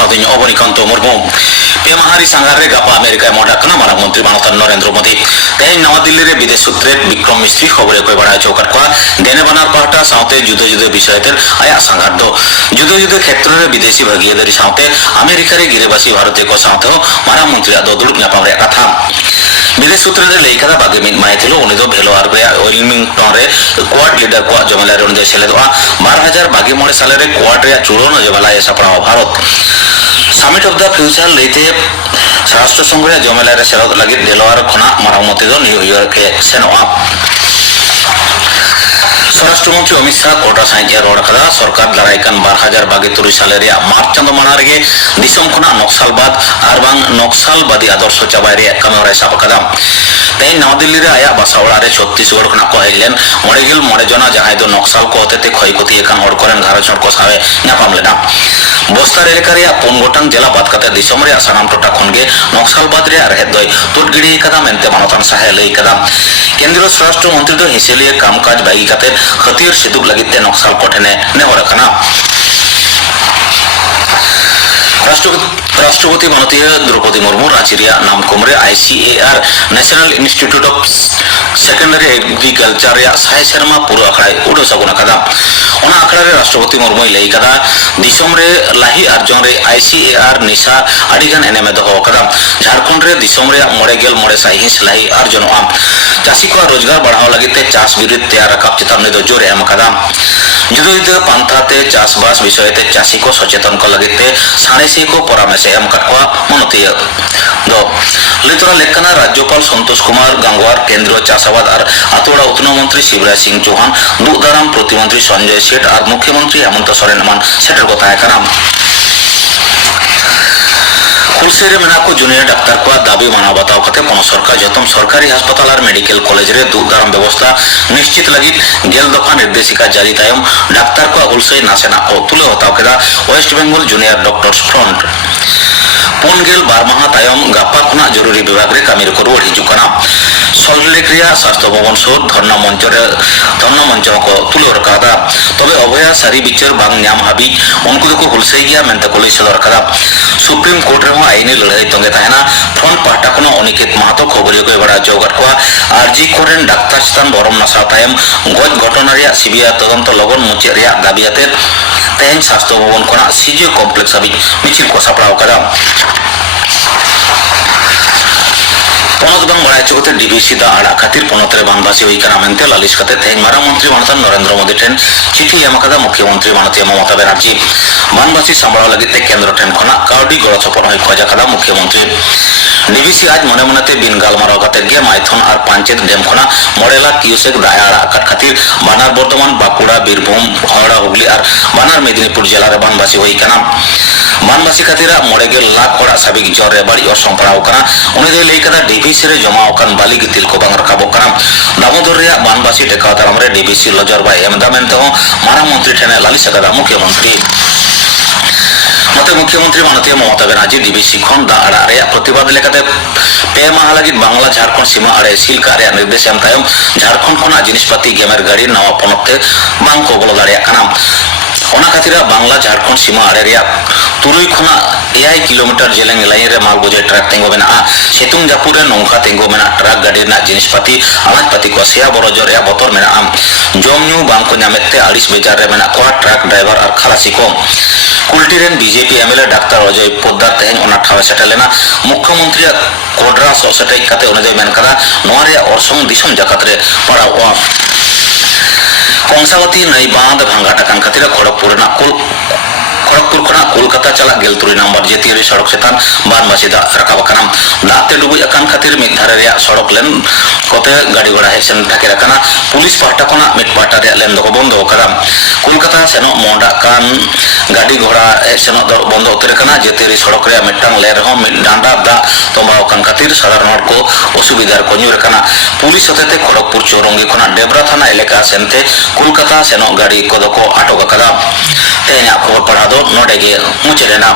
पढ़ादिन अवनिकांत मुर्मू पे माहारी संघारे गपा अमेरिका मोडाकना मारा मंत्री मानता नरेंद्र मोदी तेज नवा दिल्ली रे विदेश सूत्रे विक्रम मिस्त्री खबरे कोई बड़ा चौकट को देने बनार पाहटा साउते जुदे जुदे विषयते आया संघार दो जुदे जुदे क्षेत्र रे विदेशी भागीदारी साउते अमेरिका रे गिरेबासी भारतीय को साउते मारा मंत्री दो दुड़ुब ᱧᱟᱯᱟᱢ रे कथा विदेश सूत्र रे लैकदा बागे मिद माहिथिलो उनी दो भेलोआर रे वेलिंगटन रे क्वाड लीडर को जमला रे उनदे सेलेदवा 2022 साल रे क्वाड रे चूड़न जमला ए सपड़ा Bharat summit of the future लेते राष्ट्र संघ रे जमला रे सेलद लागि भेलोआर खना मरामती दो न्यूयॉर्क के सेनोआ स्वराष्ट्र मंत्री अमित शाह कोटा साइज रोड कदा सरकार दारायकान 2023 साल रे मार्च चंद माना रे दिसम खना नक्सलबाद आर बांग नक्सलबादी आदर्श चाबाय रे कमेरा साब कदा तेज नवा दिल्ली रे आया बासावड़ा रे छत्तीसगढ़ खना को हेलेन मडेगिल मडे जना जहां दो नक्सल को होते क्षयक्षति एकान हड़ करेन घारचण को सावे ᱧᱟᱯᱟᱢ लेना बस्तर एलाका रे 5 गोटांग जिला बात कते दिसम रे सानाम टोटा खनगे नक्सलबाद रे रहेद दय तुटगिड़ी कदा मेनते मानतान साहे लई कदा केंद्रीय स्वराष्ट्र मंत्री दो हिसेलिए कामकाज बागी कते खतिर सिदुक लगिते नक्सल कोठने नेहर कना राष्ट्रपति माननीय द्रौपदी मुर्मू रांची रे नामकुम रे ICAR national institute of secondary agriculture रे साय शर्मा पूरा अखड़ा उडो सगुना कदा ओना अखड़ा रे राष्ट्रपति मुर्मू लई कदा दिसम रे लाही अर्जन रे ICAR निशा अडिगन एने में दहो कदा झारखंड रे दिसम रे मोडेगेल मोडे साहिस लाही अर्जनोआ चासी को रोजगार बढ़ाव लगिते चास बिरुद्ध तैयार रखा चेतावनी दो जोरे एम कदा जुदो जुदो पंथाते चासबास विषयते चासी को सचेतन को लगिते साणेसी को परामर्श एम कटवा मनती दो लितरा लेखना राज्यपाल संतोष कुमार गंगवार केंद्रीय चाषाबाद और आतोड़ा उत्नो मंत्री शिवराज सिंह चौहान दुदाराम प्रतिमंत्री संजय सेठ और मुख्यमंत्री हेमंत सोरेन मान सेटर को तायकना कुलसेरे मेनाको जूनियर डाक्टर को दाबी माना बताव कते कोनो सरकार जतम सरकारी अस्पताल और मेडिकल कॉलेज रे दुदाराम व्यवस्था निश्चित लगी गेल दफा निर्देशिका जारी तायम डाक्तर को हुलसे नासेना को तुले होताव केदा West Bengal junior doctors front पोनगेल बारमाहा तायम गापा खुना जरूरी विभाग रे कामी को रोड हिजुकना सल्टलेक रिया स्वास्थ्य भवन सोर धरना मंच को तुले रकादा तबे अभया सारी बिचार बांग न्याम हाबी उनको को हुलसे गया मेनते पुलिस रकादा सुप्रीम कोर्ट रे आईनी लड़ाई तंगे ताहेना फ्रंट पार्टा कोनो अनिकेत महतो खबरियो को बड़ा जोगाट को आरजी कोरेन डाक्टर स्तान बरम नसा तायम गज घटना रिया सीबीआई तदंत लगन मुचे रिया दाबियाते तेन स्वास्थ्य भवन कोना सीजे कॉम्प्लेक्स हाबी मिचिल को सपड़ाव कदा पनत बंग बड़ा चुकते डीबीसी दा आड़ा खातिर पनत रे बानबासी होई कना मेनते लालिश कते तेज मारा मंत्री मानता नरेंद्र मोदी ठेन चिठी एमकदा मुख्यमंत्री माननीय ममता बनर्जी बानबासी संभाळ लगिते केंद्र ठेन खना काउडी गड़ छपन होई खोजा कदा मुख्यमंत्री डीबीसी आज मने मनते बिन गालमाराव कते गे माइथन और पंचायत डेम खना मॉडेला क्यूसेक दाया आड़ा खातिर बानार बर्धमान बाकुड़ा बीरभूम हावड़ा हुगली और बानार मेदिनीपुर जिला रे बानबासी होई कना बानबासी खातिर मोडेगे लाख ओड़ा साबिक जर रे बड़ी और संपड़ाव कना उनी दे लेई कदा डीबीसी रे जमाव कान बाली गितिल को बांग रखाबो कना दामोदर रे बानबासी टेका ताराम रे डीबीसी लजर बाय एमदा मेनते हो मारा मंत्री ठेने लालिश कदा मुख्यमंत्री मते मुख्यमंत्री माननीय ममता बनर्जी डीबीसी खन दा आड़ा रे प्रतिवाद लेकाते पे माह लगी बांग्ला झारखंड सीमा आड़े सिलका रे निर्देश एम तायम झारखंड खना जिनिसपाती गेमेर गाड़ी नवा पनते बांग को बोलो दाड़िया कना ओना खातिर बांग्ला झारखंड सीमा आड़े रे तुरुई खना 9 किलोमीटर जेलेंग लाइन रे माल बोझे ट्रक तेंगो मेना सेतुंग जापुर रे नौका तेंगो मेना ट्रक गाड़ी ना जिनिसपाती अनाजपाती को सेया बरोजो रे बतर मेना जम न्यू बांग को न्यामेते 40 बेजार रे मेना को ट्रक ड्राइवर और खलासी को Kulti rain BJP MLA doctor Ajay Poddar तेहन ओना ठावे सेटलेना मुख्यमंत्री कोडरा सोसेटै कते ओने दे मेन कदा नोआ रे ओरसंग दिसम जकत रे पड़ावा कंसावती नई बांध भांगा टाकान खातिर खड़गपुर खना कोलकाता चला गेल 3 नंबर जेतीय सड़क चेतान बानबासी दा रकाब कना दाते डुबुय अकान खातिर मिद धारे रे सड़क लेन कोते गाड़ी घोड़ा हेसन टाके रकना पुलिस पाटा कोना मिद पाटा रे लेन दो बंद करा कोलकाता सेनो मोंडा कान गाड़ी घोड़ा हेसन दो बंद उतर कना जेतीय सड़क रे मिटांग ले रहो मिद डांडा दा तोमाव कान खातिर साधारण हड़ को असुविधार को न्यूर कना पुलिस होतेते खड़गपुर चौरंगी कोना डेबरा थाना इलाका सेनते कोलकाता सेनो गाड़ी को दो को आटक करा तेना खबर पढ़ा दो नोडेगे मुचेना।